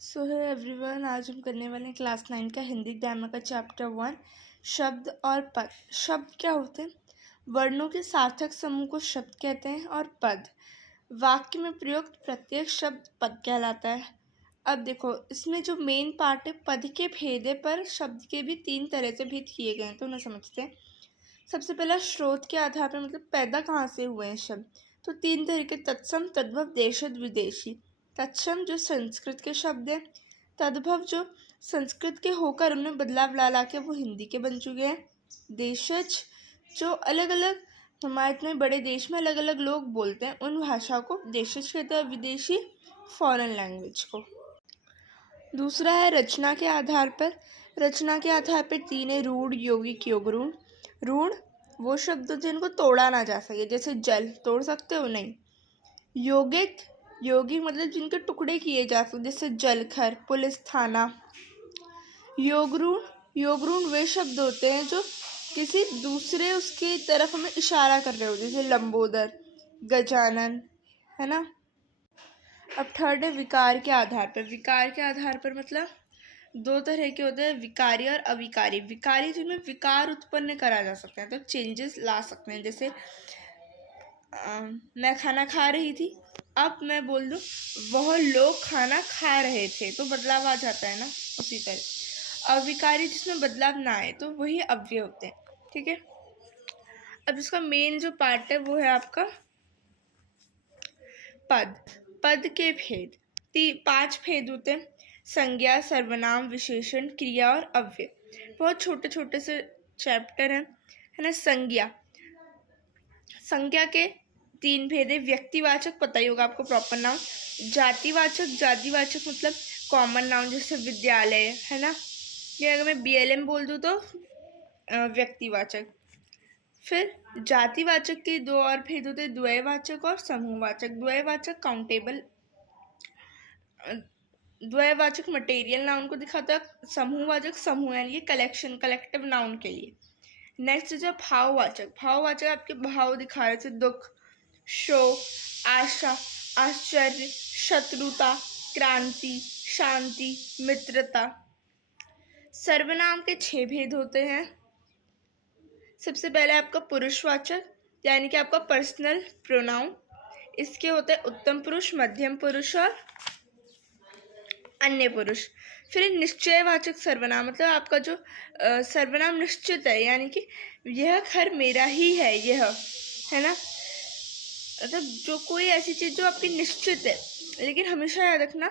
सो है एवरीवन, आज हम करने वाले हैं क्लास 9 का हिंदी ग्रामर का चैप्टर 1 शब्द और पद। शब्द क्या होते हैं? वर्णों के सार्थक समूह को शब्द कहते हैं। और पद वाक्य में प्रयुक्त प्रत्येक शब्द पद कहलाता है। अब देखो, इसमें जो मेन पार्ट है पद के भेदे पर शब्द के भी 3 तरह से भेद किए गए हैं, तो उन्हें समझते हैं। सबसे पहला स्रोत के आधार पर, मतलब पैदा कहाँ से हुए हैं शब्द, तो 3 तरीके: तत्सम, तद्भव, देशज, विदेशी। तत्सम जो संस्कृत के शब्द हैं, तद्भव जो संस्कृत के होकर उनमें बदलाव ला ला के वो हिंदी के बन चुके हैं, देशज जो अलग अलग हमारे इतने बड़े देश में अलग अलग लोग बोलते हैं उन भाषा को देशज कहते हैं, विदेशी फॉरेन लैंग्वेज को। दूसरा है रचना के आधार पर। रचना के आधार पर 3 है: रूढ़, यौगिक, योगरूढ़। रूढ़ वो शब्द जिनको तोड़ा ना जा सके, जैसे जल तोड़ सकते हो नहीं। यौगिक, यौगिक मतलब जिनके टुकड़े किए जा सकते, जैसे जलखर, पुलिस, थाना। योगरूढ़, योगरूढ़ वे शब्द होते हैं जो किसी दूसरे उसकी तरफ हमें इशारा कर रहे हो, जैसे लंबोदर, गजानन, है ना। अब थर्ड है विकार के आधार पर। विकार के आधार पर मतलब 2 तरह के होते हैं, विकारी और अविकारी। विकारी जिनमें विकार उत्पन्न करा जा सकता है, तो चेंजेस ला सकते हैं। जैसे मैं खाना खा रही थी, अब मैं बोल दूँ वह लोग खाना खा रहे थे, तो बदलाव आ जाता है ना। उसी तरह अविकारी जिसमें बदलाव ना आए तो वही अव्यय होते हैं, ठीक है। अब इसका मेन जो पार्ट है वो है आपका पद। पद के भेद 5 भेद होते हैं: संज्ञा, सर्वनाम, विशेषण, क्रिया और अव्यय। बहुत छोटे छोटे से चैप्टर हैं, है ना। संज्ञा, संज्ञा के 3 भेद है: व्यक्तिवाचक, पता ही होगा आपको, प्रॉपर नाउन। जातिवाचक, जातिवाचक मतलब कॉमन नाउन, जैसे विद्यालय, है ना। ये अगर मैं BLM बोल दूँ तो व्यक्तिवाचक। फिर जातिवाचक के 2 और भेद होते हैं: द्वयवाचक और समूहवाचक। द्वयवाचक काउंटेबल, द्वयवाचक मटेरियल नाउन को दिखाता है, समूहवाचक समूह यानी कलेक्शन, कलेक्टिव नाउन के लिए। नेक्स्ट जो भाववाचक, भाववाचक आपके भाव दिखा रहे थे: दुख, शोक, आशा, आश्चर्य, शत्रुता, क्रांति, शांति, मित्रता। सर्वनाम के 6 भेद होते हैं। सबसे पहले आपका पुरुषवाचक, यानी कि आपका पर्सनल प्रोनाउन। इसके होते हैं उत्तम पुरुष, मध्यम पुरुष और अन्य पुरुष। फिर निश्चयवाचक सर्वनाम, मतलब आपका जो सर्वनाम निश्चित है, यानी कि यह घर मेरा ही है, यह, है ना। मतलब जो कोई ऐसी चीज़ जो आपकी निश्चित है, लेकिन हमेशा याद रखना